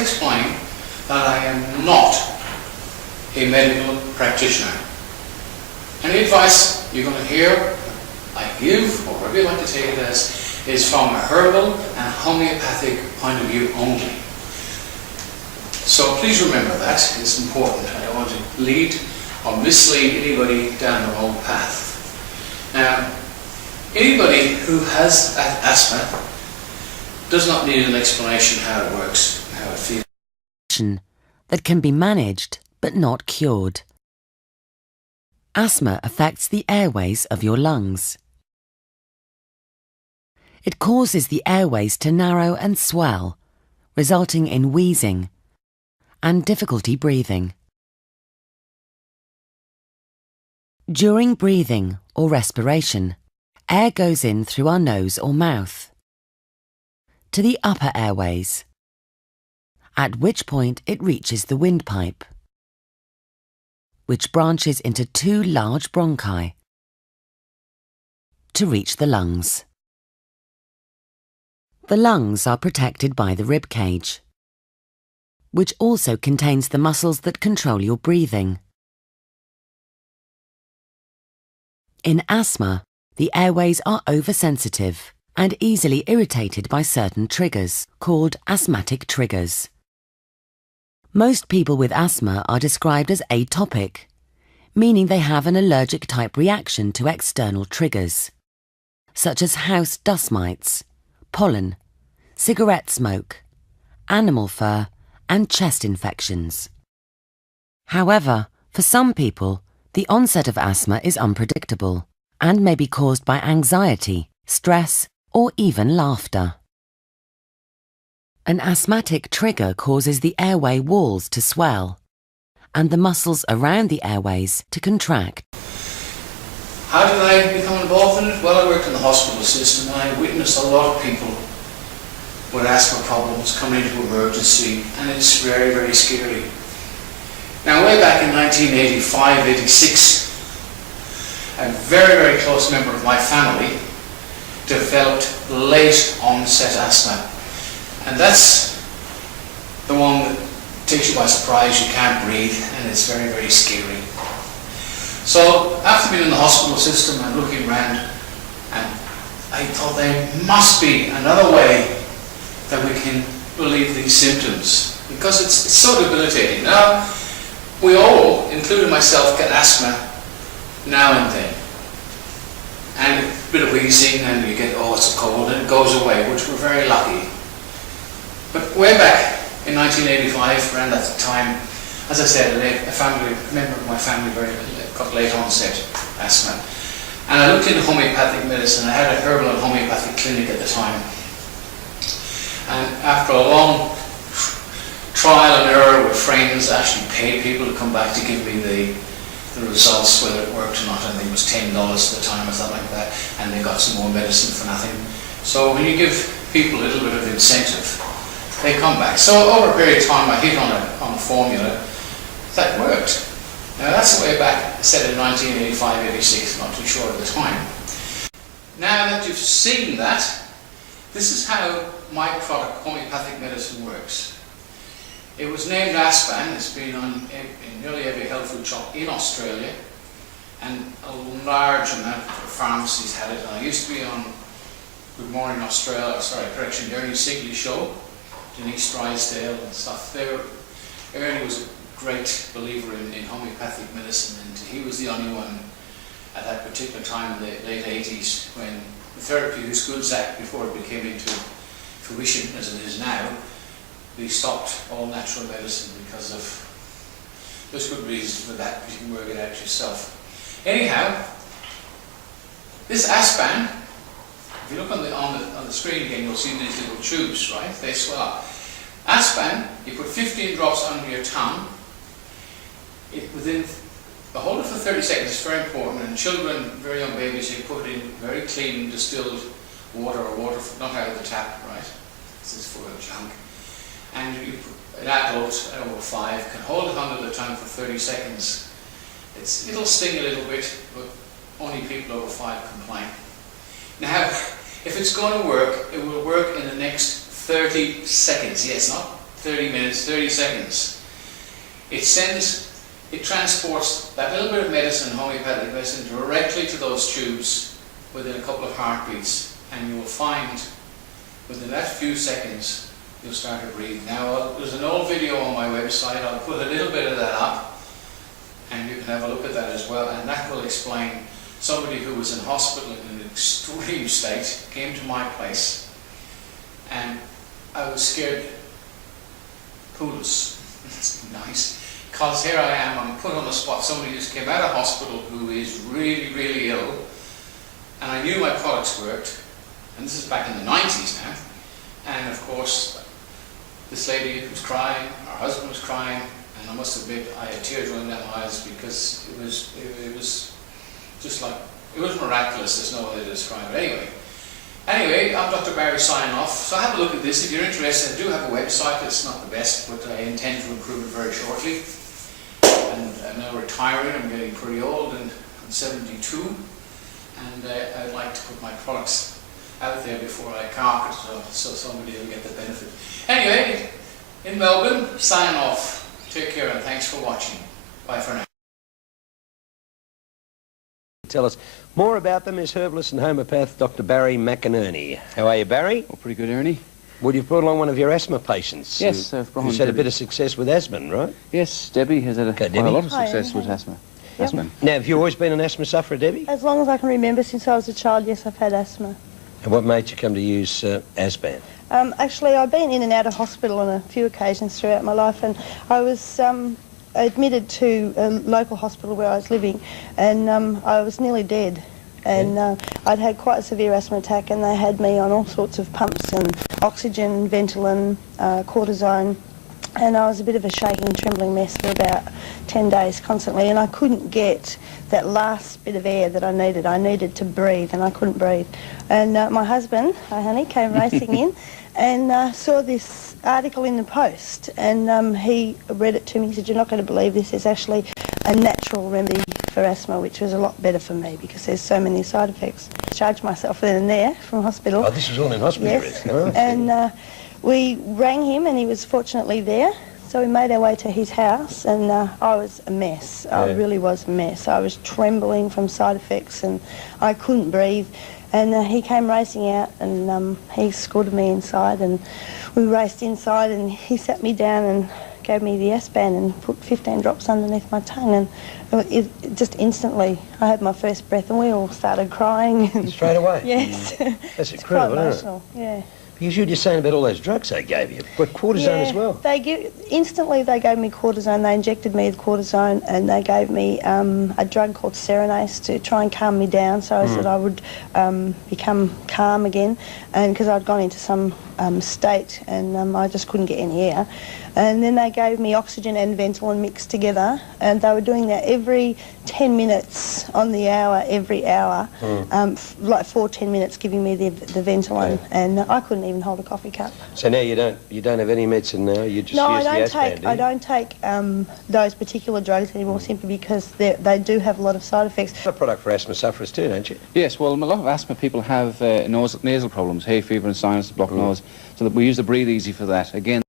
explain that I am not a medical practitioner. Any advice you're going to hear I give, or whatever you like to take it as, is from a herbal and homeopathic point of view only. So please remember that, it's important. I don't want to lead or mislead anybody down the wrong path. Now, anybody who has asthma does not need an explanation how it works, how it feels. That can be managed but not cured. Asthma affects the airways of your lungs. It causes the airways to narrow and swell, resulting in wheezing and difficulty breathing. During breathing or respiration, air goes in through our nose or mouth to the upper airways, at which point it reaches the windpipe, which branches into two large bronchi to reach the lungs. The lungs are protected by the rib cage, which also contains the muscles that control your breathing. In asthma, the airways are oversensitive and easily irritated by certain triggers, called asthmatic triggers. Most people with asthma are described as atopic, meaning they have an allergic type reaction to external triggers, such as house dust mites, pollen, cigarette smoke, animal fur, and chest infections. However, for some people, the onset of asthma is unpredictable and may be caused by anxiety, stress, or even laughter. An asthmatic trigger causes the airway walls to swell and the muscles around the airways to contract. How did I become involved in it? Well, I worked in the hospital system and I witnessed a lot of people with asthma problems coming into emergency, and it's very, very scary. Now, way back in 1985-86, a very, very close member of my family developed late onset asthma. And that's the one that takes you by surprise, you can't breathe, and it's very, very scary. So after being in the hospital system and looking around, and I thought there must be another way that we can relieve these symptoms, because it's so debilitating. Now, we all, including myself, get asthma now and then. And a bit of wheezing, and you get, oh, it's a cold, and it goes away, which we're very lucky. But way back in 1985, around that time, as I said, a member of my family got late onset asthma. And I looked into homeopathic medicine. I had a herbal and homeopathic clinic at the time. And after a long trial and error with friends, I actually paid people to come back to give me the results, whether it worked or not. I think it was $10 at the time or something like that, and they got some more medicine for nothing. So when you give people a little bit of incentive, they come back. So over a period of time I hit on a formula that worked. Now that's way back, I said in 1985-86, not too sure at the time. Now that you've seen that, this is how my product, homeopathic medicine, works. It was named Asthma. It's been in nearly every health food shop in Australia, and a large amount of pharmacies had it. And I used to be on Good Morning Australia, Ernie Sigley show, Denise Drysdale and stuff. Ernie was a great believer in homeopathic medicine, and he was the only one at that particular time in the late 80s when the Therapy Whose Goods Act, before it became into fruition as it is now, we stopped all natural medicine because of, there's good reasons for that, but you can work it out yourself. Anyhow, this Aspan, if you look on the screen again, you'll see these little tubes, right? They swell up. Aspan, you put 15 drops under your tongue. Hold it for 30 seconds, it's very important. And children, very young babies, you put in very clean distilled water, or water not out of the tap, right? This is full of junk. And an adult over 5 can hold it under the tongue for 30 seconds. It'll sting a little bit, but only people over 5 complain. Now, if it's going to work, it will work in the next 30 seconds. Yes, not 30 minutes, 30 seconds. It transports that little bit of medicine, homeopathic medicine, directly to those tubes within a couple of heartbeats, and you will find within that few seconds you'll start to breathe. Now, there's an old video on my website. I'll put a little bit of that up, and you can have a look at that as well, and that will explain somebody who was in hospital in an extreme state, came to my place, and I was scared poodles. Nice. Because here I am, I'm put on the spot, somebody who came out of hospital who is really, really ill, and I knew my products worked, and this is back in the 90s now, and of course, this lady was crying, her husband was crying, and I must admit, I had tears running down my eyes because it was just like, it was miraculous, there's no way to describe it. Anyway, I'm Dr. Barry signing off, so have a look at this if you're interested. I do have a website, it's not the best, but I intend to improve it very shortly. And I'm now retiring, I'm getting pretty old, and I'm 72, and I'd like to put my products out there before I cark it, so somebody will get the benefit. Anyway, in Melbourne, sign off. Take care and thanks for watching. Bye for now. Tell us more about them is herbalist and homeopath Dr. Barry McInerney. How are you, Barry? Well, pretty good, Ernie. Well, you've brought along one of your asthma patients. Yes, I've brought who's had a bit of success with asthma, right? Yes, Debbie has had quite a lot of success with asthma. Yep. Asthma. Now, have you always been an asthma sufferer, Debbie? As long as I can remember, since I was a child, yes, I've had asthma. And what made you come to use Asban? Actually, I've been in and out of hospital on a few occasions throughout my life, and I was admitted to a local hospital where I was living, and I was nearly dead. And I'd had quite a severe asthma attack, and they had me on all sorts of pumps and oxygen, Ventolin, cortisone, and I was a bit of a shaking, trembling mess for about 10 days constantly, and I couldn't get that last bit of air that I needed. I needed to breathe, and I couldn't breathe. And my husband, hi honey, came racing in and saw this article in the Post, and he read it to me. He said, "You're not going to believe this. It's actually a natural remedy for asthma," which was a lot better for me because there's so many side effects. Charged myself then and there from hospital. Oh, this was all in hospital? Yes. Oh. And we rang him, and he was fortunately there. So we made our way to his house, and I was a mess. Yeah. I really was a mess. I was trembling from side effects, and I couldn't breathe. And he came racing out, and he escorted me inside, and we raced inside, and he sat me down and gave me the Asban and put 15 drops underneath my tongue, and it just instantly, I had my first breath, and we all started crying. Straight away? Yes. That's It's incredible, quite isn't it? emotional, yeah. Because you were just saying about all those drugs they gave you. What, cortisone as well? Instantly they gave me cortisone. They injected me with cortisone, and they gave me a drug called Serenase to try and calm me down so that I would become calm again, and because I'd gone into some state and I just couldn't get any air. And then they gave me oxygen and Ventolin mixed together, and they were doing that every 10 minutes on the hour, every hour, like 10 minutes giving me the Ventolin, and I couldn't even hold a coffee cup. So now you don't have any medicine now, you just No, use the Asban, do you? I don't take those particular drugs anymore, simply because they do have a lot of side effects. You have a product for asthma sufferers too, don't you? Yes, well, a lot of asthma people have nasal problems, hay fever and sinus, blocked nose, so that we use the Breathe Easy for that. Again,